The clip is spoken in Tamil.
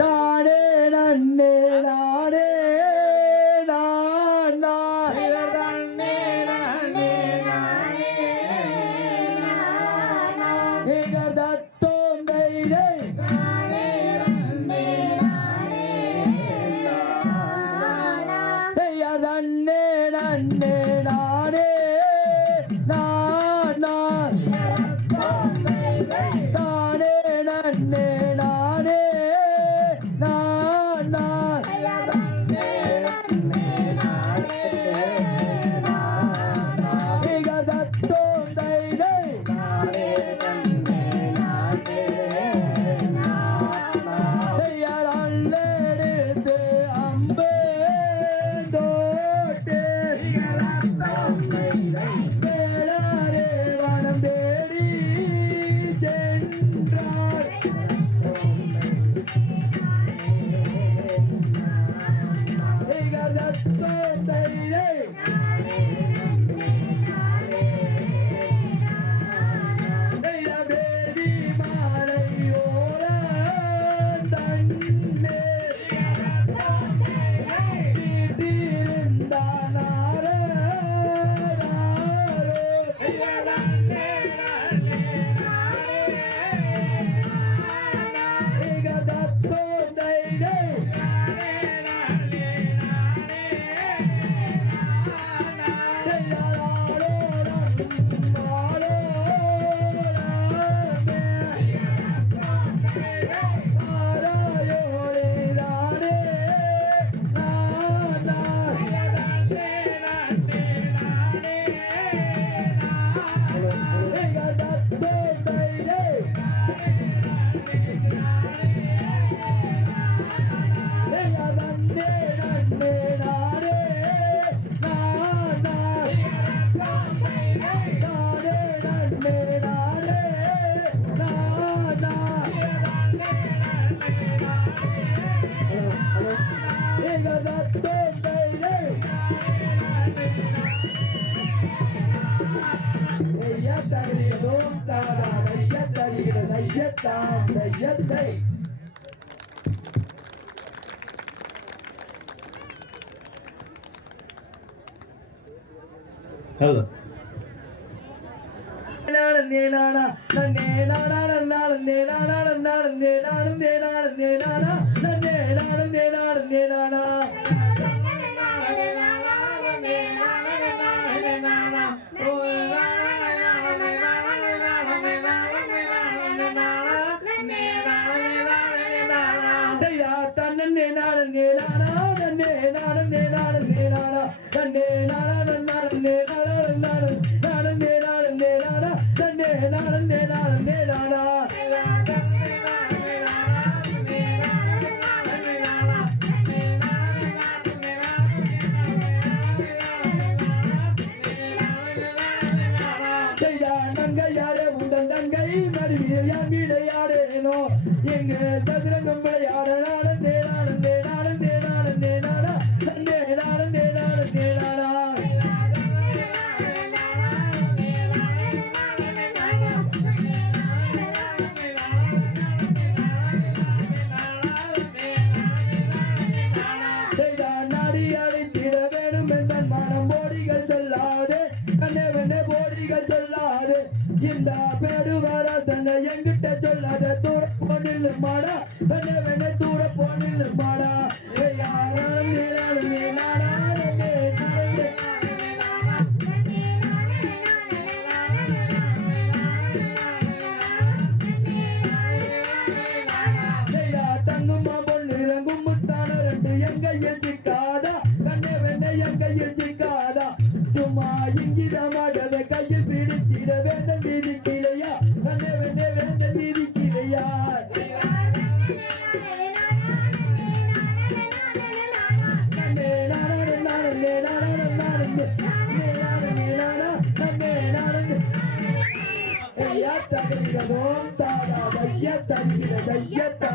நானே நன்னே நானே நான் நான். எங்கள் தத்தோம் தைரை ஐயா நன்னே Hello. தங்கை நடுவில் யார் விளையாடேனோ? எங்க சதுரங்கம் விளையாடலாம் இந்த வேற தன்னை எங்கிட்ட சொல்லாத தூர போனில் மாடா. தன்னை வேண தூர போனில் மாடா. தங்குமா பொண்ணு முத்தான ரெண்டு எங்கையில் சிக்காதா? கண்ணே வெண்ணை எங்கையில் சிக்காதா? சும்மா இங்கிதமாகவே நானே ஐயா தகுதிரதோம் தாரா